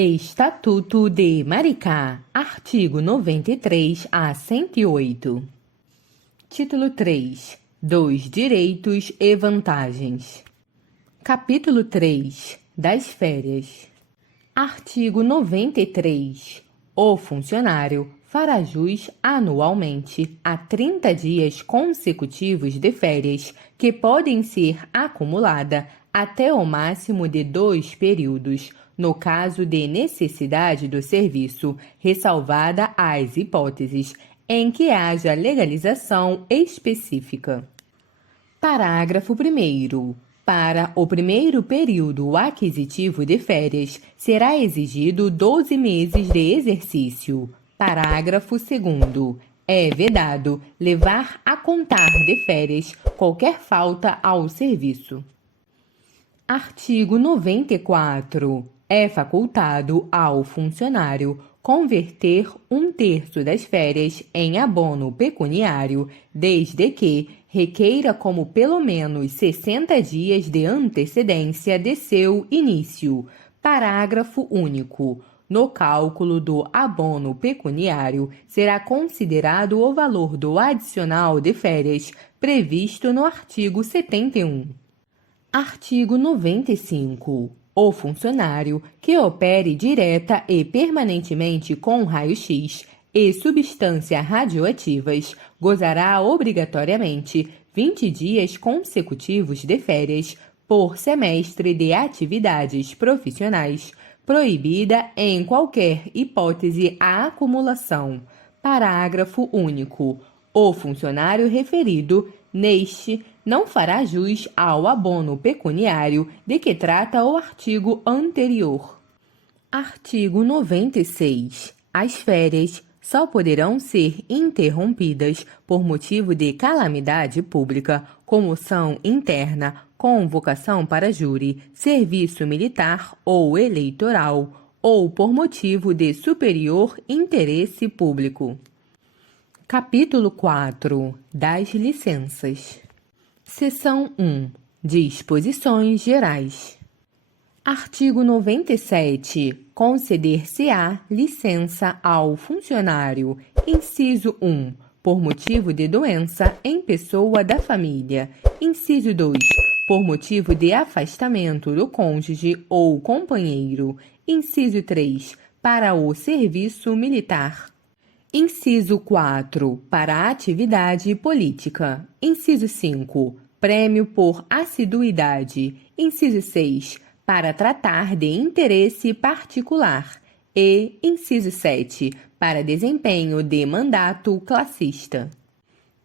Estatuto de Maricá, artigo 93 a 108. Título 3. Dos direitos e vantagens. Capítulo 3. Das férias. Artigo 93. O funcionário fará jus anualmente a 30 dias consecutivos de férias, que podem ser acumuladas até o máximo de 2 períodos, no caso de necessidade do serviço, ressalvada as hipóteses em que haja legalização específica. Parágrafo 1º. Para o primeiro período aquisitivo de férias, será exigido 12 meses de exercício. Parágrafo 2º. É vedado levar a contar de férias qualquer falta ao serviço. Artigo 94. É facultado ao funcionário converter 1/3 das férias em abono pecuniário, desde que requeira como pelo menos 60 dias de antecedência de seu início. Parágrafo único. No cálculo do abono pecuniário, será considerado o valor do adicional de férias previsto no artigo 71. Artigo 95. O funcionário que opere direta e permanentemente com raio-x e substâncias radioativas gozará obrigatoriamente 20 dias consecutivos de férias por semestre de atividades profissionais, proibida em qualquer hipótese a acumulação. Parágrafo único. O funcionário referido neste não fará jus ao abono pecuniário de que trata o artigo anterior. Artigo 96. As férias só poderão ser interrompidas por motivo de calamidade pública, comoção interna, convocação para júri, serviço militar ou eleitoral, ou por motivo de superior interesse público. Capítulo 4. Das licenças. Seção 1. Disposições gerais. Artigo 97. Conceder-se-á licença ao funcionário, inciso 1, por motivo de doença em pessoa da família, inciso 2, por motivo de afastamento do cônjuge ou companheiro, inciso 3, para o serviço militar. Inciso 4. Para a atividade política. Inciso 5. Prêmio por assiduidade. Inciso 6. Para tratar de interesse particular. E, inciso 7. Para desempenho de mandato classista.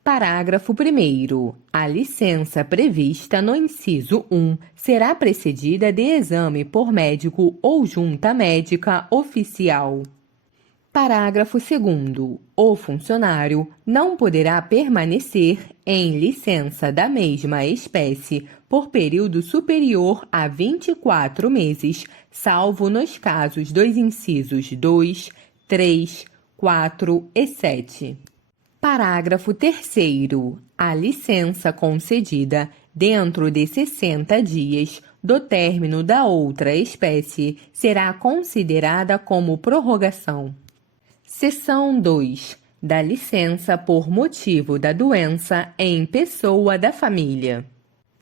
Parágrafo 1º. A licença prevista no inciso 1 será precedida de exame por médico ou junta médica oficial. Parágrafo 2º. O funcionário não poderá permanecer em licença da mesma espécie por período superior a 24 meses, salvo nos casos dos incisos 2, 3, 4 e 7. Parágrafo 3º. A licença concedida dentro de 60 dias do término da outra espécie será considerada como prorrogação. Seção 2. Da licença por motivo da doença em pessoa da família.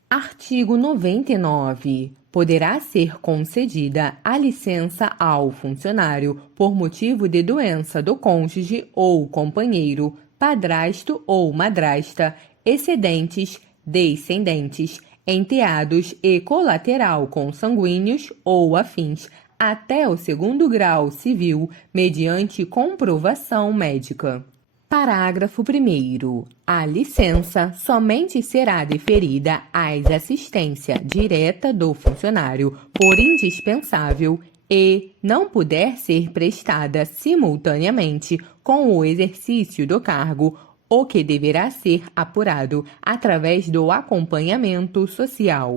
Artigo 99. Poderá ser concedida a licença ao funcionário por motivo de doença do cônjuge ou companheiro, padrasto ou madrasta, excedentes, descendentes, enteados e colateral consanguíneos ou afins, até o 2º grau civil, mediante comprovação médica. Parágrafo 1º. A licença somente será deferida às assistência direta do funcionário por indispensável e não puder ser prestada simultaneamente com o exercício do cargo, o que deverá ser apurado através do acompanhamento social.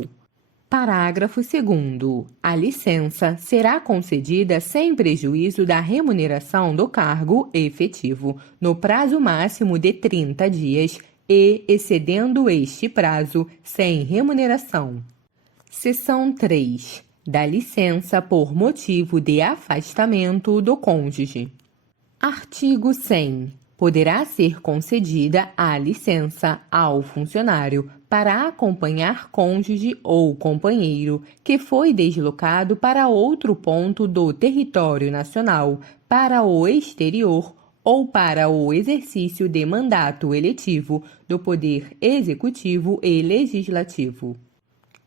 Parágrafo 2º. A licença será concedida sem prejuízo da remuneração do cargo efetivo, no prazo máximo de 30 dias e, excedendo este prazo, sem remuneração. Seção 3. da licença por motivo de afastamento do cônjuge. Artigo 100. Poderá ser concedida a licença ao funcionário para acompanhar cônjuge ou companheiro que foi deslocado para outro ponto do território nacional, para o exterior ou para o exercício de mandato eletivo do Poder Executivo e Legislativo.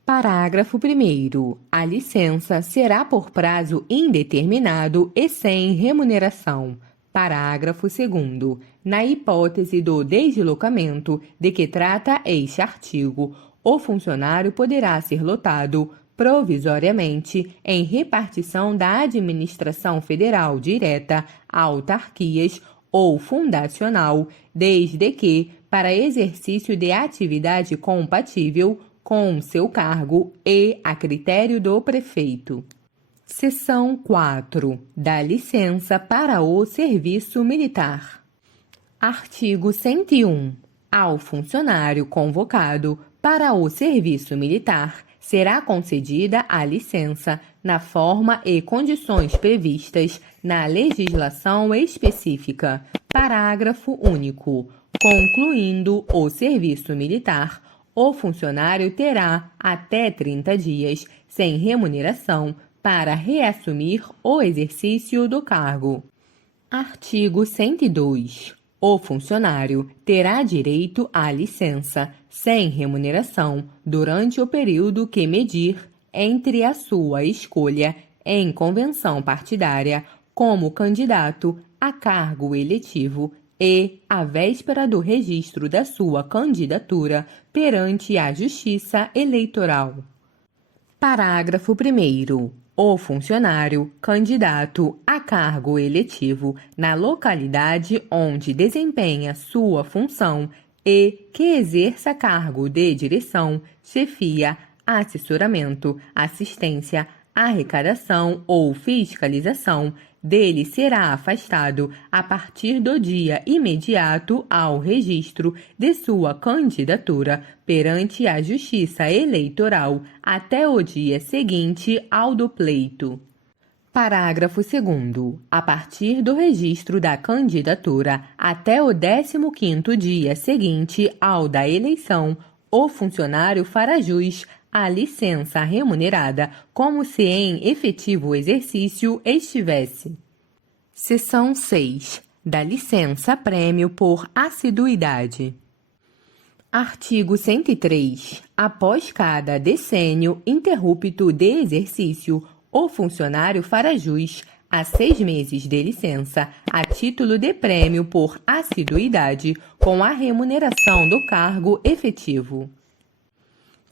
Parágrafo 1º. A licença será por prazo indeterminado e sem remuneração. Parágrafo 2º. Na hipótese do deslocamento de que trata este artigo, o funcionário poderá ser lotado provisoriamente em repartição da administração federal direta, autarquias ou fundacional, desde que para exercício de atividade compatível com seu cargo e a critério do prefeito. Seção 4. Da licença para o serviço militar. Artigo 101. Ao funcionário convocado para o serviço militar, será concedida a licença na forma e condições previstas na legislação específica. Parágrafo único. Concluindo o serviço militar, o funcionário terá até 30 dias, sem remuneração, para reassumir o exercício do cargo. Artigo 102. O funcionário terá direito à licença, sem remuneração, durante o período que medir entre a sua escolha em convenção partidária como candidato a cargo eletivo e a véspera do registro da sua candidatura perante a Justiça Eleitoral. Parágrafo 1º. O funcionário candidato a cargo eletivo na localidade onde desempenha sua função e que exerça cargo de direção, chefia, assessoramento, assistência, arrecadação ou fiscalização, dele será afastado a partir do dia imediato ao registro de sua candidatura perante a Justiça Eleitoral até o dia seguinte ao do pleito. Parágrafo 2º. A partir do registro da candidatura até o 15º dia seguinte ao da eleição, o funcionário fará jus à licença remunerada, como se em efetivo exercício estivesse. Seção 6. Da licença-prêmio por assiduidade. Artigo 103. Após cada decênio interrupto de exercício, o funcionário fará jus a 6 meses de licença, a título de prêmio por assiduidade, com a remuneração do cargo efetivo.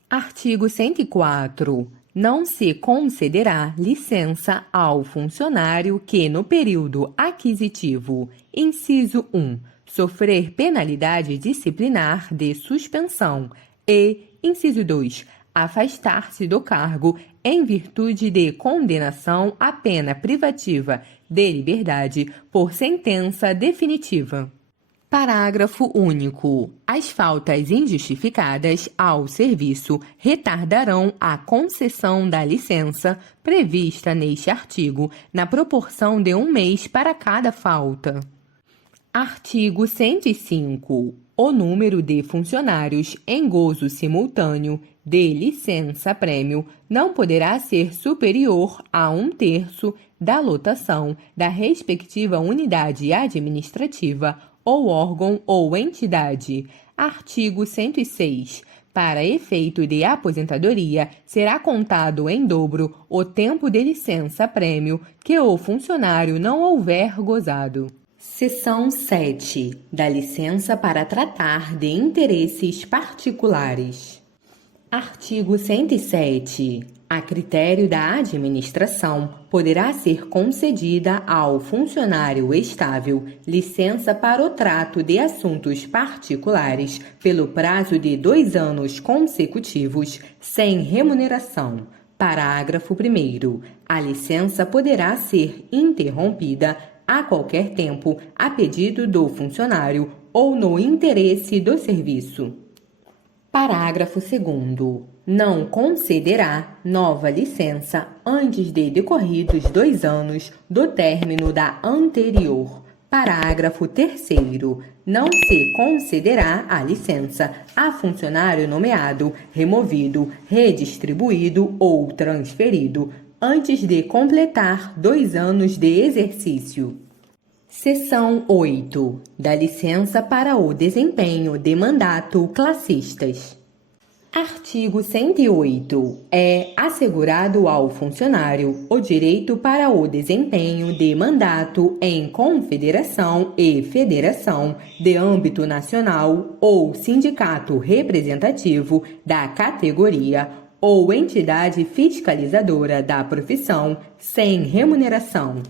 Artigo 104. Não se concederá licença ao funcionário que, no período aquisitivo, inciso 1, sofrer penalidade disciplinar de suspensão e, inciso 2, afastar-se do cargo em virtude de condenação à pena privativa de liberdade por sentença definitiva. Parágrafo único. As faltas injustificadas ao serviço retardarão a concessão da licença prevista neste artigo, na proporção de 1 mês para cada falta. Artigo 105. O número de funcionários em gozo simultâneo de licença-prêmio não poderá ser superior a 1/3 da lotação da respectiva unidade administrativa ou órgão ou entidade. Artigo 106. Para efeito de aposentadoria, será contado em dobro o tempo de licença-prêmio que o funcionário não houver gozado. Seção 7. Da licença para tratar de interesses particulares. Artigo 107. A critério da administração, poderá ser concedida ao funcionário estável licença para o trato de assuntos particulares pelo prazo de 2 anos consecutivos, sem remuneração. Parágrafo 1º. A licença poderá ser interrompida a qualquer tempo, a pedido do funcionário ou no interesse do serviço. Parágrafo 2º. não concederá nova licença antes de decorridos 2 anos do término da anterior. Parágrafo 3º. Não se concederá a licença a funcionário nomeado, removido, redistribuído ou transferido antes de completar 2 anos de exercício. Seção 8. Da licença para o desempenho de mandato classistas. Artigo 108. É assegurado ao funcionário o direito para o desempenho de mandato em confederação e federação de âmbito nacional ou sindicato representativo da categoria ou entidade fiscalizadora da profissão sem remuneração.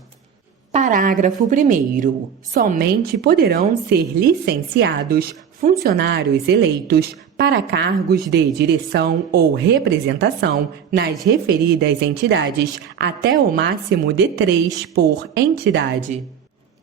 Parágrafo 1º. Somente poderão ser licenciados funcionários eleitos para cargos de direção ou representação nas referidas entidades até o máximo de 3 por entidade.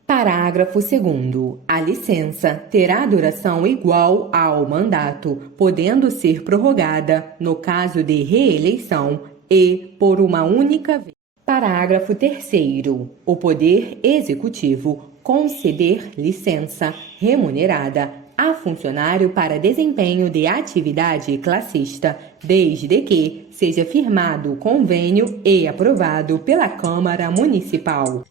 Parágrafo 2º. A licença terá duração igual ao mandato, podendo ser prorrogada no caso de reeleição e por uma única vez. Parágrafo 3º. O Poder Executivo conceder licença remunerada a funcionário para desempenho de atividade classista, desde que seja firmado convênio e aprovado pela Câmara Municipal.